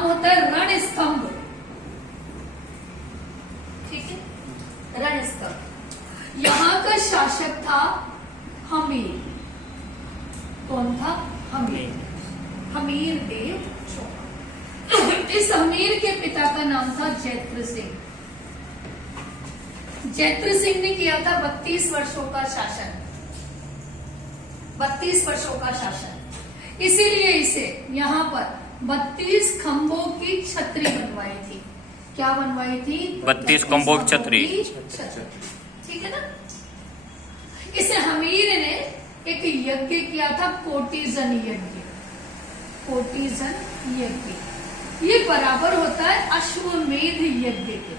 नाम होता है रणस्तंभ। ठीक है, रणस्तंभ। यहाँ का शासक था हमीर। कौन था? हमीर, हमीर देव चौहान। इस हमीर के पिता का नाम था जैत्र सिंह। जैत्र सिंह ने किया था 32 वर्षों का शासन, 32 वर्षों का शासन। इसीलिए इसे यहाँ पर 32 खंभों की छतरी बनवाई थी। क्या बनवाई थी? 32 खंभों की छतरी। ठीक है ना। इसे हमीर ने एक यज्ञ किया था, कोटिजन यज्ञ। कोटिजन यज्ञ ये बराबर होता है अश्वमेध यज्ञ के।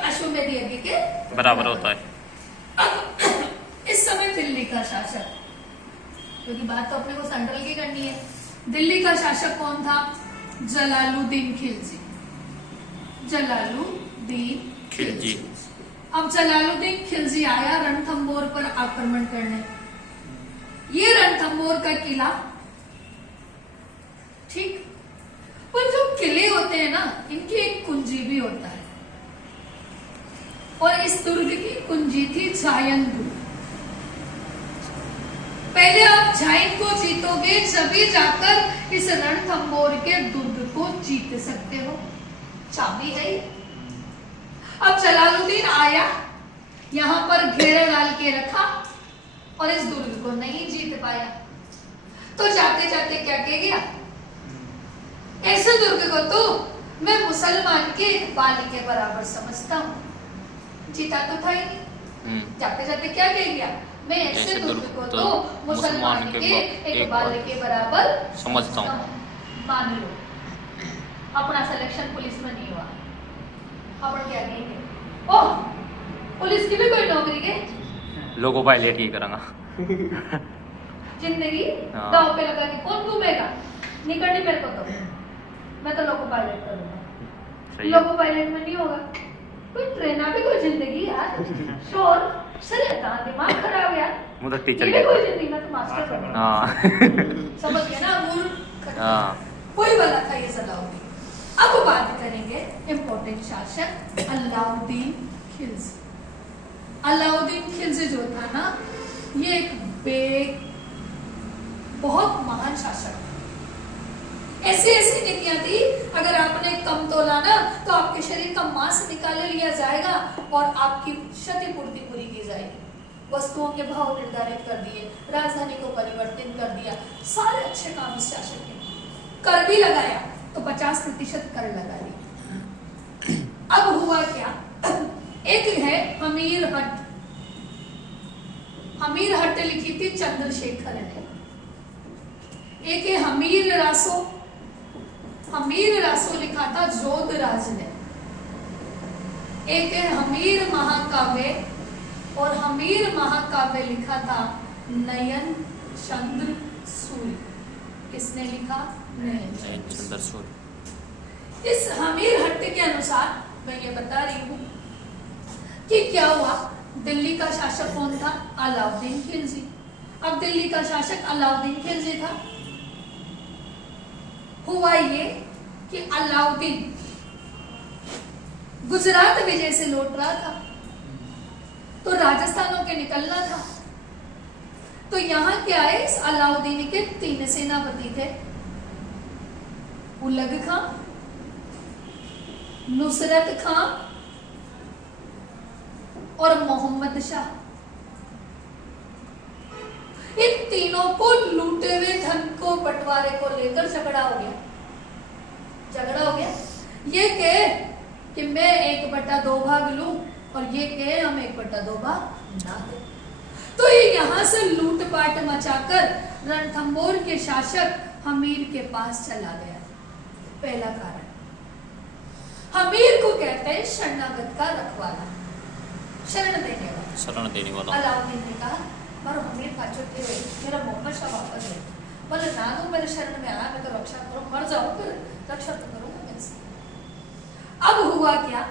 अश्वमेध यज्ञ के बराबर होता है। इस समय दिल्ली का शासक, क्योंकि बात तो अपने को सेंट्रल की करनी है, दिल्ली का शासक कौन था? जलालुद्दीन खिलजी। जलालुद्दीन खिलजी। अब जलालुद्दीन खिलजी आया रणथंभौर पर आक्रमण करने। ये रणथंभौर का किला, ठीक, पर जो किले होते हैं ना, इनकी एक कुंजी भी होता है, और इस दुर्ग की कुंजी थी जायन दुर्ग। पहले आप जायन को जीतोगे तभी जाकर इस रणथंभौर के दुर्ग को जीत सकते हो। चाबी है। अब जलालुद्दीन आया, यहां पर घेरा डाल के रखा और इस दुर्ग को नहीं जीत पाया। तो जाते जाते क्या कह गया? ऐसे दुर्ग को तो मैं मुसलमान के बाल के बराबर समझता हूं। जीता तो था ही नहीं। जाते जाते क्या कह गया? मैं ऐसे दुर्ग को तो मुसलमान के एक बाल के बराबर समझता हूं। मान लो अपना सिलेक्शन पुलिस में नहीं हुआ, अपन क्या कहेंगे? ओह, पुलिस की भी कोई नौकरी के लोगो पायलट ही करांगा। जिंदगी दांव पे लगा के कौन घूमेगा? निकलनी मेरे को तो, मैं तो लोको पायलट करूंगा। लोको पायलट में नहीं होगा कोई ट्रेना भी कोई जिंदगी यार। शोर सर दिमाग खराब यार। मुझे टीचर ये कोई जिंदगी में तो मास्टर बनूंगा। हाँ समझ गया ना? मूर्ख। हाँ, कोई वाला था ये जलालुद्दीन। अब बात करेंगे इंपॉर्टेंट शासक अलाउद्दीन खिलजी। अलाउद्दीन खिलजी जो था ना, ये एक बहुत महान शासक। ऐसी ऐसी नीतियां थी, अगर आपने कम तोला ना तो आपके शरीर का मांस निकाल लिया जाएगा और आपकी क्षतिपूर्ति पूरी की जाएगी। वस्तुओं के भाव निर्धारित कर दिए, राजधानी को परिवर्तित कर दिया, सारे अच्छे काम इस शासक ने। कर भी लगाया तो 50% कर लगा दिया। अब हुआ क्या? एक है हमीर हट। हमीर हट लिखी थी चंद्रशेखर ने। एक है हमीर रासो। हमीर रासो लिखा था जोधराज ने। एक है हमीर महाकाव्य, और हमीर महाकाव्य लिखा था नयन चंद्र सूर्य। किसने लिखा? नयन चंद्र सूर्य। इस हमीर हट्ट के अनुसार मैं ये बता रही हूं कि क्या हुआ। दिल्ली का शासक कौन था? अलाउद्दीन खिलजी। अब दिल्ली का शासक अलाउद्दीन खिलजी था। हुआ ये कि अलाउद्दीन गुजरात विजय से लौट रहा था, तो राजस्थानों के निकलना था। तो यहां क्या है? इस अलाउद्दीन के 3 सेनापति थे, उलग खां, नुसरत खां और मोहम्मद शाह। इन तीनों को लूटे हुए धन को, बंटवारे को लेकर झगड़ा हो गया। झगड़ा हो गया। ये कहे कि मैं 1/2 भाग लूं, और ये कहे हम 1/2 भाग ना दें। तो ये यहां से लूटपाट मचाकर रणथंभौर के शासक हमीर के पास चला गया। पहला कारण, हमीर को कहते हैं शरणागत का रखवाला, शरण देने वाला। अलाउद्दीन ने कहा मारो हमीर पाचोटे हुए मेरा मोहम्मद शाह वापस ले, बोले ना दो, मेरे शरण में आया, मैं तो रक्षा करो, मर जाओ फिर रक्षा तो करूंगा मैं इसकी। अब हुआ क्या?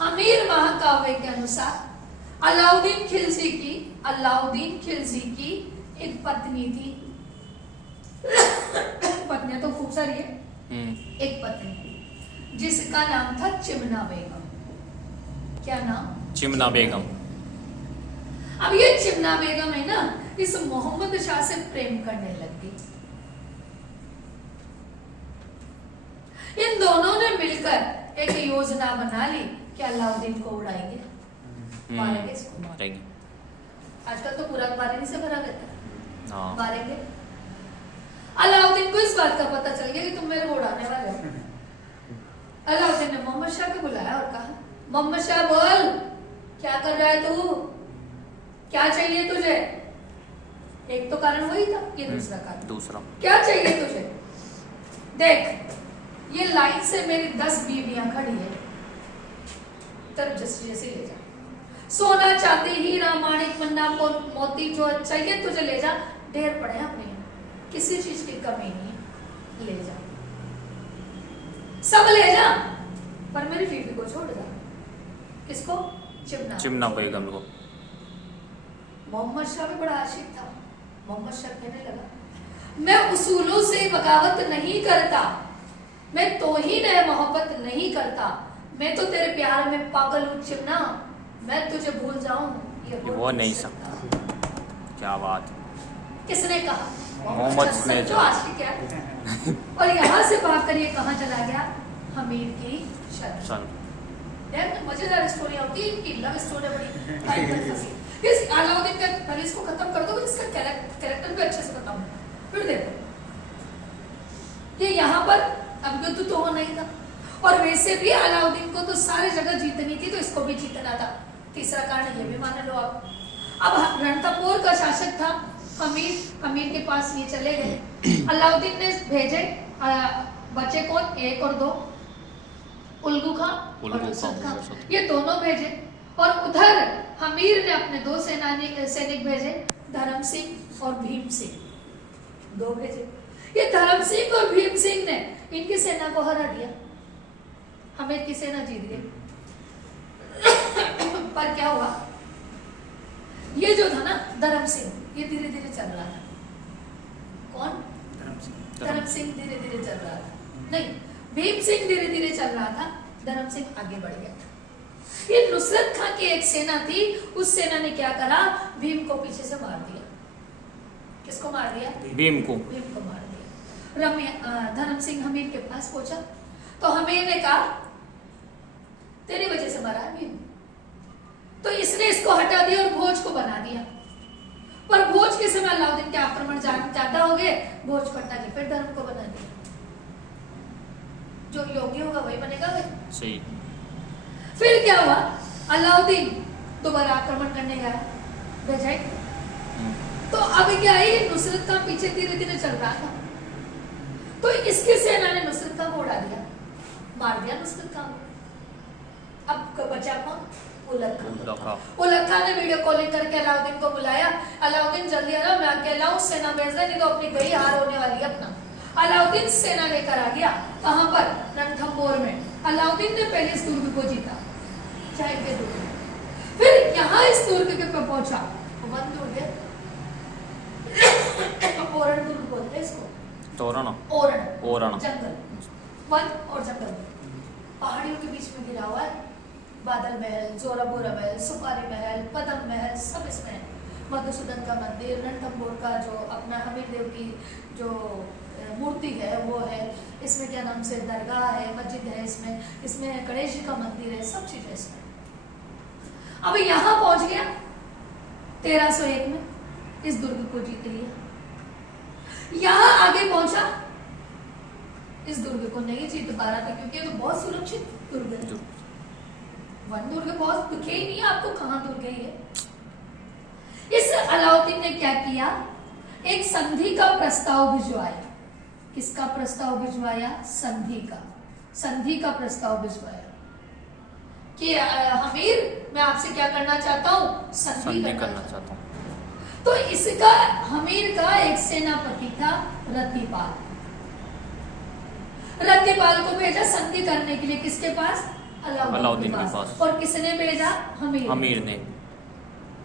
हमीर महाकाव्य के अनुसार अलाउद्दीन खिलजी की एक पत्नी थी जिसका नाम था चिमना बेगम। क्या नाम? चिमना बेगम। अब ये चिमना बेगम है ना, इस मोहम्मद शाह से प्रेम करने लग गई। इन दोनों ने मिलकर एक योजना बना ली कि अलाउद्दीन को उड़ाएंगे, मारेंगे इसको। मारेंगे। आजकल तो पूरा मारने से भरा रहता है, हाँ। मारेंगे। अलाउद्दीन को इस बात का पता चल गया कि तुम मेरे को उड़ाने वाले हो। अलाउद्दीन ने मोहम्मद शाह को बुलाया और कहा, मोहम्मद शाह बोल, क्या कर रहा है तू? क्या चाहिए तुझे? एक तो कारण वही था, ये दूसरा कारण। दूसरा क्या चाहिए तुझे? देख, ये लाइन से मेरी 10 बीवियां खड़ी है, तरफ जैसे ले जा। सोना चांदी हीरा माणिक मन्ना मोती जो चाहिए तुझे ले जा, ढेर पड़े हैं अपने यहाँ, किसी चीज की कमी नहीं, ले जा, सब ले जा, पर मेरी बीवी को छोड़ जा। किसको? चिमना बेगम को। मोहम्मद शाह भी बड़ा आशिक था। मोहम्मद शाह कहने लगा, मैं उसूलों से बगावत नहीं करता, मैं तौहीन है मोहब्बत नहीं करता, मैं तो तेरे प्यार में पागल हूँ चिमना, मैं तुझे भूल जाऊं ये वो नहीं सकता। क्या बात। किसने कहा? मोहम्मद ने जो आशिक है। और यहाँ से भागकर ये कहाँ चला गया? हमीर की शरण। मजेदार स्टोरी होती है इनकी, लव स्टोरी बड़ी टाइम फंसी। इस अलाउद्दीन का पहले इसको खत्म कर दो, इसका कैरेक्टर भी अच्छे से बताऊं। फिर देखो, ये यहाँ पर अब युद्ध तो होना ही था, और वैसे भी अलाउद्दीन को तो सारी जगह जीतनी थी, तो इसको भी जीतना था। तीसरा कारण ये भी मान लो आप। अब रणथंभौर का शासक था हमीर के पास ये चले गए। अलाउद्दीन ने भेजे, बचे कौन? 1 और 2, उल्गू खां और असद खां, ये दोनों भेजे। और उधर हमीर ने अपने 2 सैनिक भेजे, धर्म सिंह और भीम सिंह, 2 भेजे। ये धर्म सिंह और भीम सिंह ने इनकी सेना को हरा दिया, हमीर की सेना जीत गई। पर क्या हुआ? ये जो था ना धर्म सिंह, ये धीरे धीरे चल रहा था। कौन? धर्म सिंह धीरे धीरे चल रहा था, नहीं, भीम सिंह धीरे धीरे चल रहा था, धर्म सिंह आगे बढ़ गया था। ये नुसरत खां की एक सेना थी, उस सेना ने क्या करा? भीम को पीछे से मार दिया। किसको मार दिया? भीम को। भीम को मार दिया। धर्म सिंह हमीर के पास पहुंचा, तो हमीर ने कहा, तेरी वजह से मरा भीम। तो इसने इसको हटा दिया और भोज को बना दिया। पर भोज के समय अलाउद्दीन के आक्रमण ज्यादा हो गए, भोज पटना के फिर धर्म को बना दिया। जो योग्य होगा वही बनेगा भाई। सही। फिर क्या हुआ? अलाउद्दीन दोबारा आक्रमण करने गया, भेजा। तो अब क्या है, नुसरत खां पीछे धीरे धीरे चल रहा था, तो इसकी सेना ने नुसरत खां को उड़ा दिया, मार दिया नुसरत खां को। अब बचा कौन? उलग खां। उलग खां ने वीडियो कॉलिंग करके अलाउद्दीन को बुलाया, अलाउद्दीन जल्दी आ रहा, मैं अकेला हूं, सेना भेज दे, नहीं तो अपनी गई हार होने वाली है अपना। अलाउद्दीन सेना लेकर आ गया, कहां पर? रणथंभौर में। अलाउद्दीन ने पहले इस दुर्ग को जीता, चाहे के दुर्ग। फिर यहाँ इस दुर्ग के पे पहुंचा, वन दुर्ग है, ओरण दुर्ग बोलते हैं इसको। तोरण। ओरण जंगल, वन और जंगल, पहाड़ियों के बीच में गिरा हुआ है। बादल महल, जोराबोरा महल, सुपारी महल, पदम महल, सब इसमें है। मधुसूदन का मंदिर, रणथंभौर का जो अपना हमीर देव की जो मूर्ति है वो है, इसमें क्या नाम से दरगाह है, मस्जिद है, इसमें गणेश जी का मंदिर है, सब चीजें इसमें। अब यहाँ पहुंच गया 1301 में, इस दुर्ग को जीत लिया। यहाँ आगे पहुंचा, इस दुर्ग को नहीं जीत पा रहा था, क्योंकि ये तो बहुत सुरक्षित दुर्ग है। वन दुर्ग बहुत दिखे ही नहीं आपको, कहां दुर्ग है ये। इस अलाउद्दीन ने क्या किया? एक संधि का प्रस्ताव भिजवाया। किसका प्रस्ताव भिजवाया? संधि का प्रस्ताव भिजवाया कि हमीर, मैं आपसे क्या करना चाहता हूँ? संधि करना चाहता हूँ। तो इसका हमीर का एक सेनापति था रतिपाल। रतिपाल को भेजा संधि करने के लिए, किसके पास? अलाउद्दीन के पास। और किसने भेजा? हमीर ने।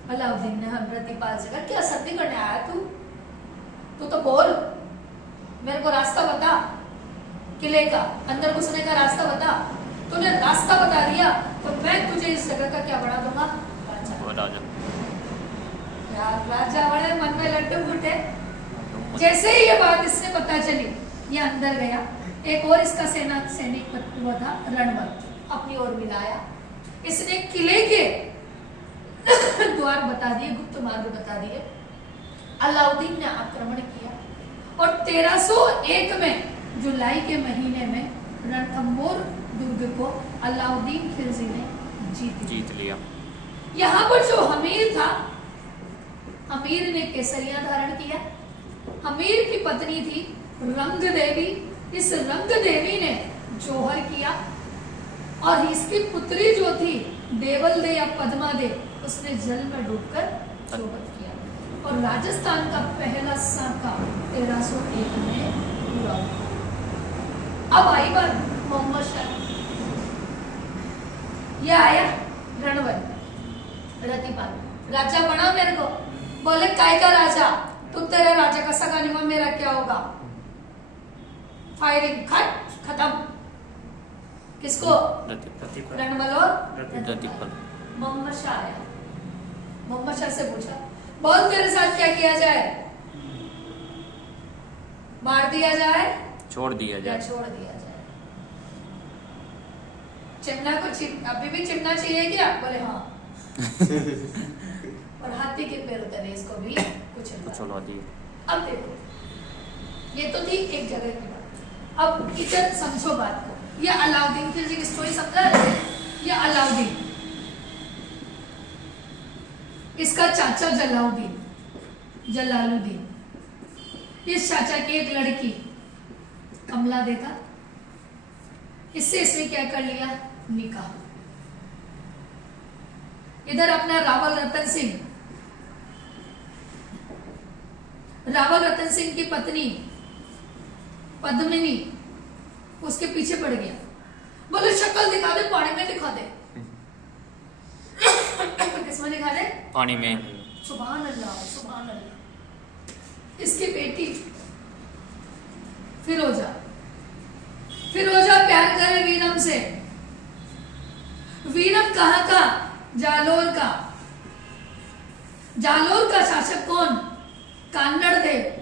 अलाउद्दीन ने हम रतिपाल से कहा, क्या संधि करने आया तू तो बोल, मेरे को रास्ता बता। किले का अंदर घुसने का रास्ता बता। तूने रास्ता बता दिया तो मैं तुझे इस जगह का क्या बना दूंगा, राजा। वो राजा यार राजा बड़े मन में लड्डू फूटे। जैसे ही ये बात इसने पता चली, ये अंदर गया। एक और इसका सैनिक वो था रणबल, अपनी ओर मिलाया। इसने किले के द्वार बता दिए, गुप्त मार्ग बता दिए। अलाउद्दीन ने आक्रमण किया और 1301 में जुलाई के महीने में रणथंबोर दुर्ग को अलाउद्दीन खिलजी ने जीत लिया। यहाँ पर जो हमीर था, हमीर ने केसरिया धारण किया। हमीर की पत्नी थी रंग देवी। इस रंग देवी ने जौहर किया और इसकी पुत्री जो थी देवल दे या पद्मा दे, उसने जल में डूबकर शोभत किया। और राजस्थान का पहला साका 1301 में पूरा हुआ। अब आई बात मोहम्मद शाह। ये आया रणवल रतिपाल, राजा बना मेरे को। बोले काय का राजा, तुम तेरा राजा का सगा निमा, मेरा क्या होगा। फायरिंग खत्म। किसको, रणवल और रतिपाल। मोहम्मद शाह आया। मोहम्मद शाह से पूछा, बोल तेरे साथ क्या किया जाए, मार दिया जाए, छोड़ दिया जाए, छोड़ दिया जाए। चिमना को अभी भी चिमना चाहिए क्या, बोले हाँ। और हाथी के पैर उतरे, इसको भी कुचलवा दिए। अब देखो, ये तो थी एक जगह की बात। अब इधर समझो बात को। ये अलाउद्दीन खिलजी की स्टोरी समझा रहे। ये अलाउद्दीन, इसका चाचा जलालुद्दीन, इस चाचा की एक लड़की कमला देता, इससे इसने क्या कर लिया, निकाह। इधर अपना रावल रतन सिंह की पत्नी पद्मिनी उसके पीछे पड़ गया। बोले शक्ल दिखा दे, पानी में दिखा दे। किसमें दिखा दे, पानी में। सुभान अल्लाह, सुभान अल्लाह। इसकी बेटी फिरोजा प्यार करे वीरम से। वीरम कहाँ का, जालोर का शासक कौन, कान्नड़ देव।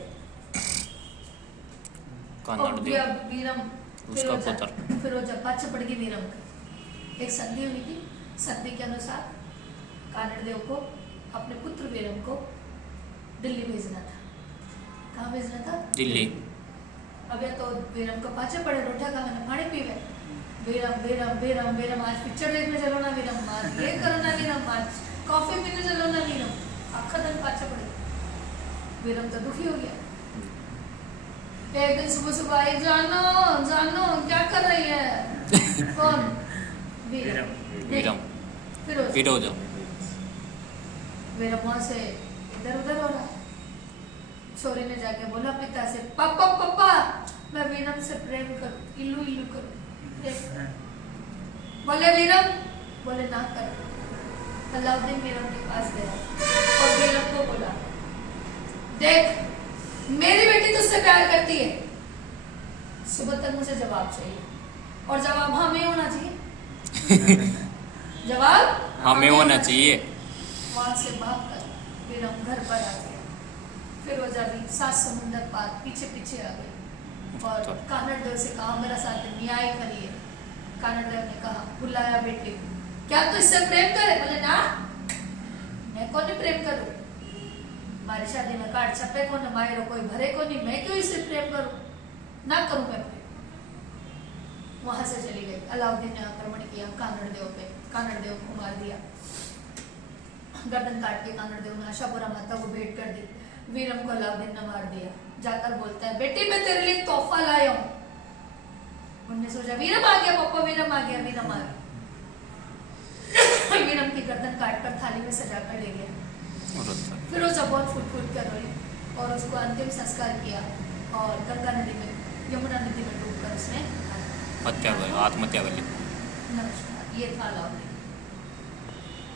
वीरम उसका पुत्र फिरोजा पाछे पड़ गई वीरम का। एक संधि हुई थी, संधि के अनुसार कान्नड़ देव को अपने पुत्र वीरम को दिल्ली भेजना था। कहाँ भेजना था, दिल्ली। अब या तो वीरम को पाछे पड़े, रोटा खा मैंने पानी पीवे। वीरम आज पिक्चर देखने चलो ना वीरम, आज ये करो ना वीरम, आज कॉफी पीने चलो ना वीरम। आखा दिन पाछे पड़े। वीरम तो दुखी हो गया। एक दिन सुबह आई, जानो क्या कर रही है। कौन, वीरम फिरोजा। वीरम वहां से इधर उधर हो रहा। छोरी ने जाके बोला पिता से, पापा मैं वीरम से प्रेम करूं, इल्लू करूं। बोले वीरम, बोले ना कर। अलाउद्दीन वीरम के पास गया और वीरम को बोला, देख मेरी बेटी तुझसे प्यार करती है, सुबह तक मुझे जवाब चाहिए। और जवाब हाँ में होना चाहिए। जवाब हाँ में होना चाहिए। वहां से भागकर वीरम घर पर आ गया। फिरोजा भी 7 समुंदर पार पीछे आ गई और कान्नड़ देव से कहा, मेरा साथ न्याय करिए। कान्नड़ देव ने कहा, बुलाया बेटे, क्या तू इससे प्रेम करे। बोले ना, मैं कौन प्रेम करूं, हमारी शादी में कार्ड छपे को न, मायरो कोई भरे को नहीं, मैं क्यों इससे प्रेम करूं, ना करूं मैं प्रेम। वहां से चली गई। अलाउद्दीन ने आक्रमण किया कान्नड़ देव पे, कान्नड़ देव को मार दिया। गर्दन काट के कान्नड़ देव ने आशापुरा माता को भेंट कर दी। वीरम को अलाउद्दीन ने मार दिया। जाकर बोलता है, बेटी मैं तेरे लिए तोहफा लाया हूं। उन्होंने सोचा वीरम आ गया, पापा वीरम आ गया। वीरम की गर्दन काट कर थाली में सजा कर ले गया। फिरोजा बहुत फुट कर रोई और उसको अंतिम संस्कार किया और गंगा नदी में, यमुना नदी में डूबकर उसने आत्महत्या कर ली। नमस्कार, ये था अलाउद्दीन।